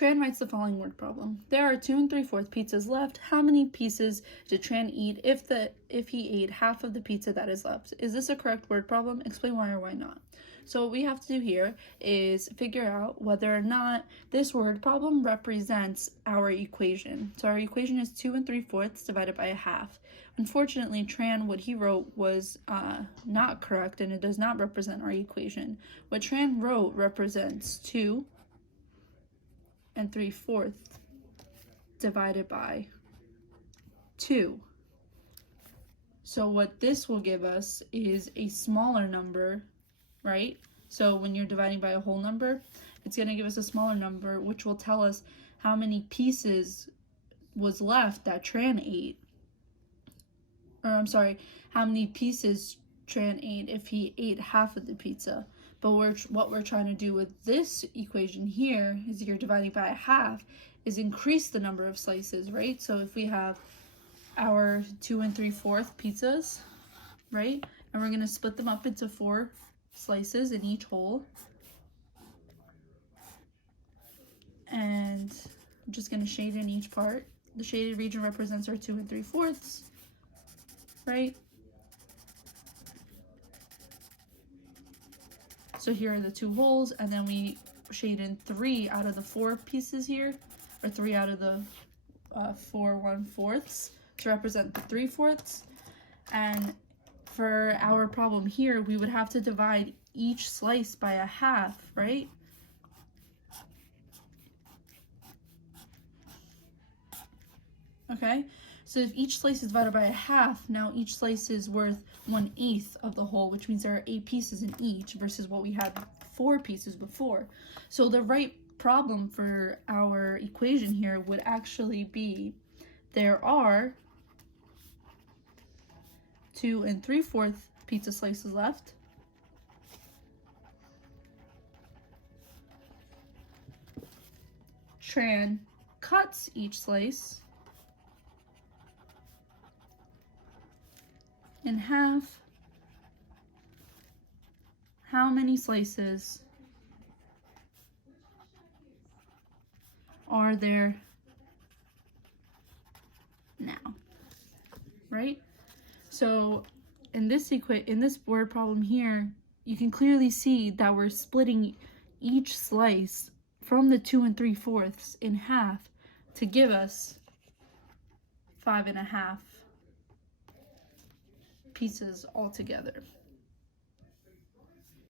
Tran writes the following word problem. There are 2 3/4 pizzas left. How many pieces did Tran eat if he ate half of the pizza that is left? Is this a correct word problem? Explain why or why not. So what we have to do here is figure out whether or not this word problem represents our equation. So our equation is 2 3/4 divided by a half. Unfortunately, Tran, what he wrote was not correct, and it does not represent our equation. What Tran wrote represents 2 3/4 divided by 2. So what this will give us is a smaller number, right? So when you're dividing by a whole number, it's going to give us a smaller number, which will tell us how many pieces was left that Tran ate. Or I'm sorry, how many pieces Tran ate if he ate half of the pizza. But what we're trying to do with this equation here is you're dividing by a half is increase the number of slices, right? So if we have our 2 3/4 pizzas, right? And we're going to split them up into 4 slices in each hole. And I'm just going to shade in each part. The shaded region represents our 2 3/4, right? So here are the 2 holes, and then we shade in 3 out of the 4 pieces here, or 3 out of the 4 1/4 to represent the 3/4. And for our problem here, we would have to divide each slice by a half, right? Okay, so if each slice is divided by a half, now each slice is worth 1/8 of the whole, which means there are 8 pieces in each versus what we had 4 pieces before. So the right problem for our equation here would actually be there are 2 3/4 pizza slices left. Tran cuts each slice in half. How many slices are there now? Right? So in this word problem here, you can clearly see that we're splitting each slice from the 2 3/4 in half to give us 5 1/2 pieces altogether.